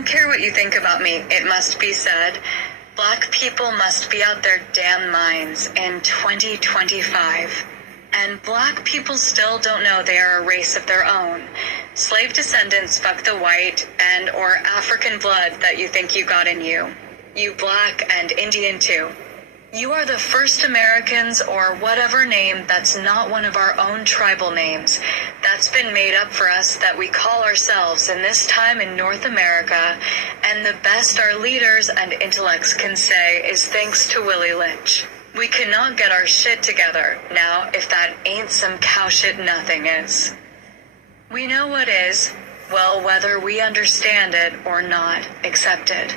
don't care what you think about me, it must be said. Black people must be out their damn minds in 2025. And black people still don't know they are a race of their own. Slave descendants fuck the white and or African blood that you think you got in you. You black and Indian too. You are the first Americans or whatever name that's not one of our own tribal names. That's been made up for us that we call ourselves in this time in North America, and the best our leaders and intellects can say is thanks to Willie Lynch. We cannot get our shit together. Now, if that ain't some cow shit, nothing is. We know what is, well, whether we understand it or not, accept it.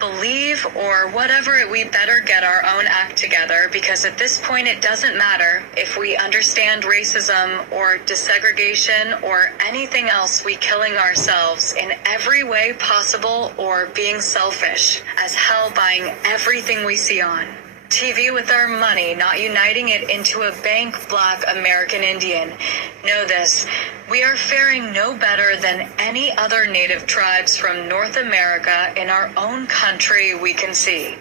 Believe or whatever, we better get our own act together, because at this point it doesn't matter if we understand racism or desegregation or anything else. We killing ourselves in every way possible or being selfish as hell, buying everything we see on TV with our money, not uniting it into a bank. Black American Indian, know this, we are faring no better than any other native tribes from North America in our own country we can see.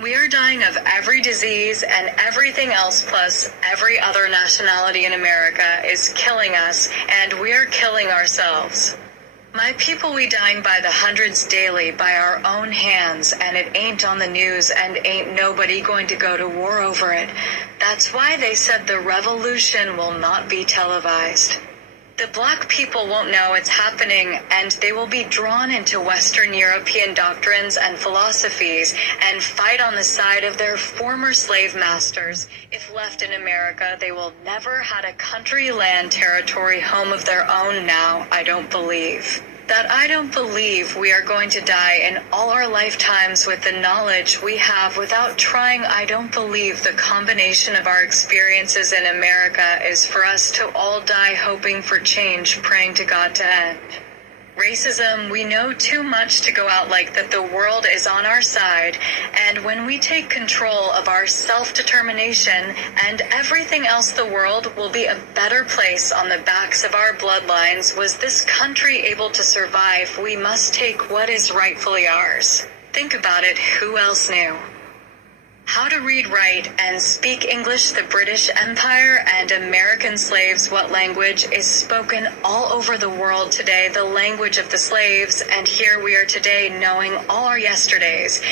We are dying of every disease and everything else, plus every other nationality in America is killing us, and we are killing ourselves. My people, we dying by the hundreds daily by our own hands, and it ain't on the news, and ain't nobody going to go to war over it. That's why they said the revolution will not be televised. The black people won't know it's happening, and they will be drawn into Western European doctrines and philosophies and fight on the side of their former slave masters. If left in America, they will never had a country, land, territory, home of their own now. I don't believe we are going to die in all our lifetimes with the knowledge we have without trying. I don't believe the combination of our experiences in America is for us to all die hoping for change, praying to God to end racism. We know too much to go out like that. The world is on our side, and when we take control of our self-determination and everything else, the world will be a better place on the backs of our bloodlines. Was this country able to survive? We must take what is rightfully ours. Think about it, who else knew how to read, write, and speak English? The British Empire and American slaves. What language is spoken all over the world today? The language of the slaves. And here we are today knowing all our yesterdays.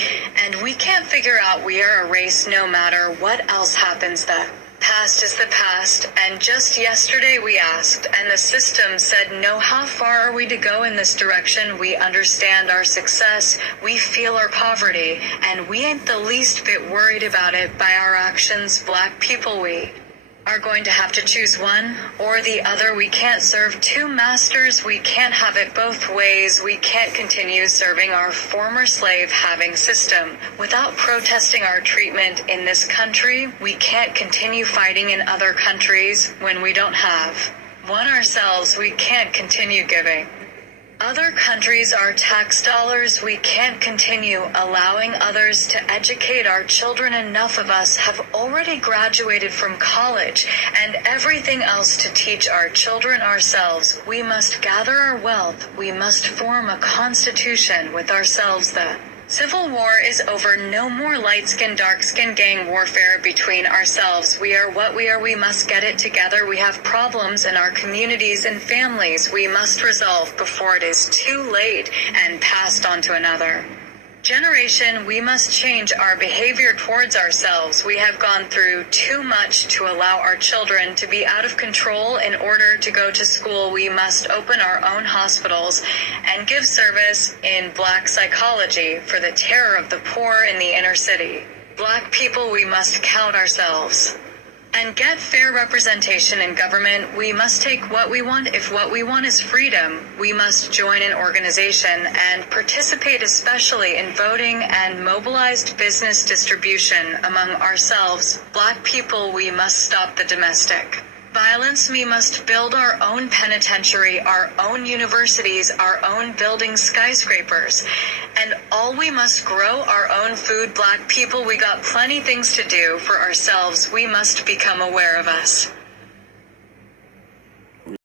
And we can't figure out we are a race no matter what else happens. The past is the past, and just yesterday we asked, and the system said no. How far are we to go in this direction? We understand our success, we feel our poverty, and we ain't the least bit worried about it. By our actions, black people, we are going to have to choose one or the other. We can't serve two masters. We can't have it both ways. We can't continue serving our former slave having system without protesting our treatment in this country. We can't continue fighting in other countries when we don't have one ourselves. We can't continue giving other countries our tax dollars. We can't continue allowing others to educate our children. Enough of us have already graduated from college and everything else to teach our children ourselves. We must gather our wealth. We must form a constitution with ourselves. The Civil War is over. No more light-skin, dark-skin gang warfare between ourselves. We are what we are. We must get it together. We have problems in our communities and families we must resolve before it is too late and passed on to another generation. We must change our behavior towards ourselves. We have gone through too much to allow our children to be out of control. In order to go to school, we must open our own hospitals and give service in black psychology for the terror of the poor in the inner city. Black people, we must count ourselves and get fair representation in government. We must take what we want. If what we want is freedom, we must join an organization and participate, especially in voting and mobilized business distribution among ourselves. Black people, we must stop the domestic violence. We must build our own penitentiary, our own universities, our own buildings, skyscrapers, and all. We must grow our own food. Black people, we got plenty things to do for ourselves. We must become aware of us.